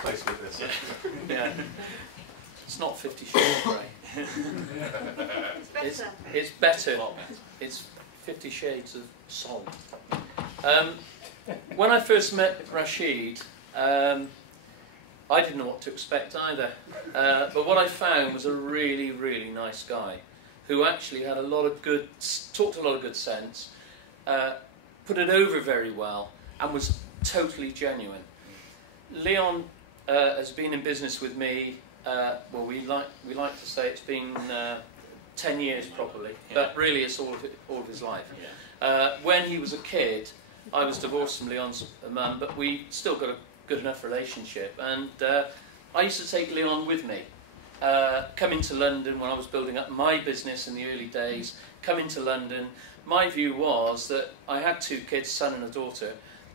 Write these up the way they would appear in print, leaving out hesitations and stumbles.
place with this. Yeah. It's not 50 Shades of Grey. It's better. It's 50 Shades of Soul. When I first met Rashid, I didn't know what to expect either. But what I found was a really, really nice guy who actually had a lot of good, talked a lot of good sense, put it over very well, and was totally genuine. Leon has been in business with me. Well, we like to say it's been 10 years probably, but really it's all of his life. When he was a kid, I was divorced from Leon's mum, but we still got a good enough relationship, and I used to take Leon with me, come into London when I was building up my business in the early days, come into London. My view was that I had 2 kids, a son and a daughter,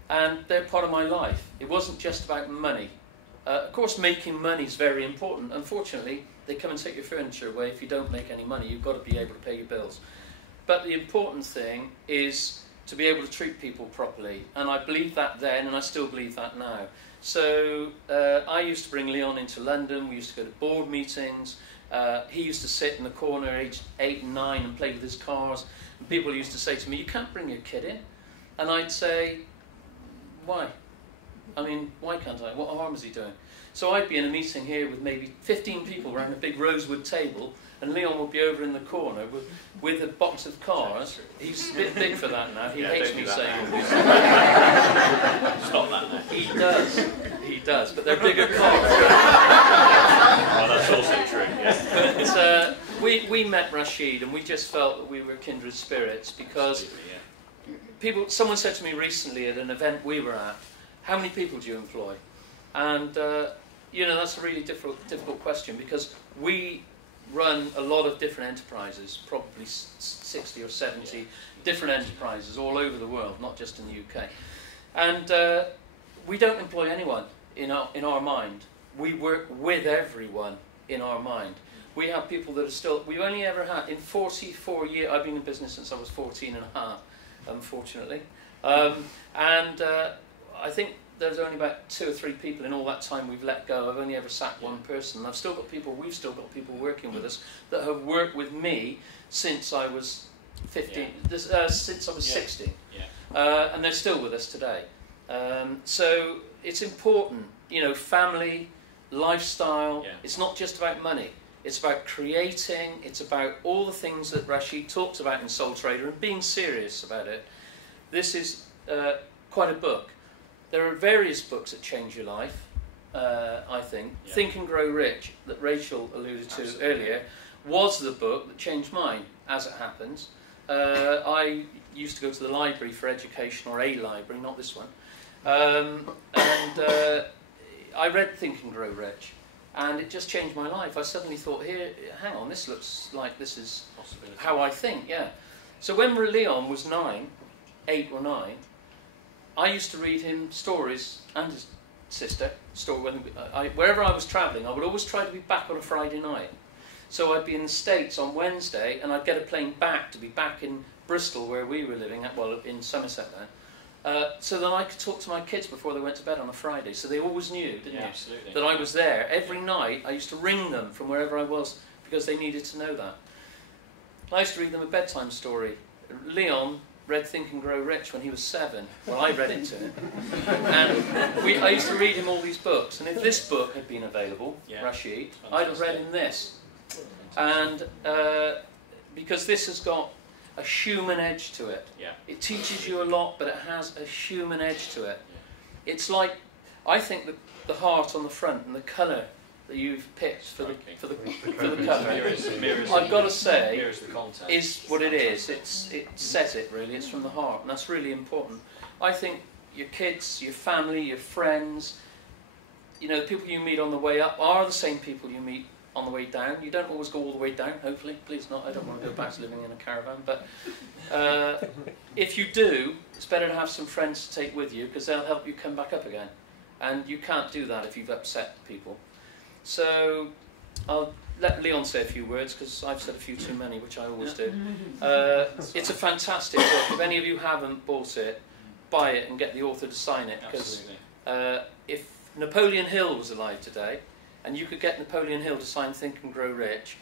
and they're part of my life. It wasn't just about money. Of course, making money is very important. Unfortunately, they come and take your furniture away. If you don't make any money, you've got to be able to pay your bills. But the important thing is to be able to treat people properly. And I believed that then, and I still believe that now. So I used to bring Leon into London. We used to go to board meetings. He used to sit in the corner aged 8 and 9 and play with his cars. And people used to say to me, "You can't bring your kid in." And I'd say, "Why? I mean, why can't I? What harm is he doing?" So I'd be in a meeting here with maybe 15 people around a big rosewood table, and Leon would be over in the corner with a box of cars. He's a bit big for that now. He hates me saying all this. Stop that now. He does, but they're bigger cars. Well, that's also true, yeah. But we met Rashid, and we just felt that we were kindred spirits, because someone said to me recently at an event we were at, "How many people do you employ?" And you know, that's a really difficult question, because we run a lot of different enterprises, probably 60 or 70 different enterprises all over the world, not just in the UK. And we don't employ anyone in our mind. We work with everyone in our mind. We have people that are still, we've only ever had, in 44 years, I've been in business since I was 14 and a half, unfortunately. I think there's only about 2 or 3 people in all that time we've let go. I've only ever sacked 1 person. We've still got people working with us that have worked with me since I was 15, since I was 16. And they're still with us today. So it's important, you know, family, lifestyle. It's not just about money. It's about creating. It's about all the things that Rashid talks about in Soul Trader, and being serious about it. This is quite a book. There are various books that change your life, I think. Think and Grow Rich, that Rachel alluded to earlier, was the book that changed mine, as it happens. I used to go to the library for education, or a library, not this one. I read Think and Grow Rich, and it just changed my life. I suddenly thought, here, hang on, this looks like this is how I think, So when Leon was 8 or 9, I used to read him stories, and his sister, wherever I was travelling, I would always try to be back on a Friday night. So I'd be in the States on Wednesday, and I'd get a plane back to be back in Bristol, where we were living, in Somerset then, so that I could talk to my kids before they went to bed on a Friday. So they always knew, didn't you? Absolutely. That I was there. Every night I used to ring them from wherever I was, because they needed to know that. I used to read them a bedtime story. Leon read Think and Grow Rich when he was 7. Well, I read it to him. And I used to read him all these books. And if this book had been available, Rashid, I'd have read him this. And because this has got a human edge to it. It teaches you a lot, but it has a human edge to it. It's like, I think that the heart on the front and the colour that you've picked for the cover, I've got to say, is what it is. It says it really. It's from the heart, and that's really important. I think your kids, your family, your friends, you know, the people you meet on the way up are the same people you meet on the way down. You don't always go all the way down, hopefully. Please not. I don't want to go back to living in a caravan. But if you do, it's better to have some friends to take with you, because they'll help you come back up again. And you can't do that if you've upset people. So I'll let Leon say a few words, because I've said a few too many, which I always do. It's a fantastic book. If any of you haven't bought it, buy it and get the author to sign it, because if Napoleon Hill was alive today, and you could get Napoleon Hill to sign Think and Grow Rich,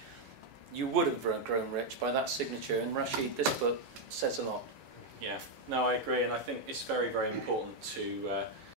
you would have grown rich by that signature. And Rashid, this book says a lot. Yeah, no, I agree, and I think it's very, very important to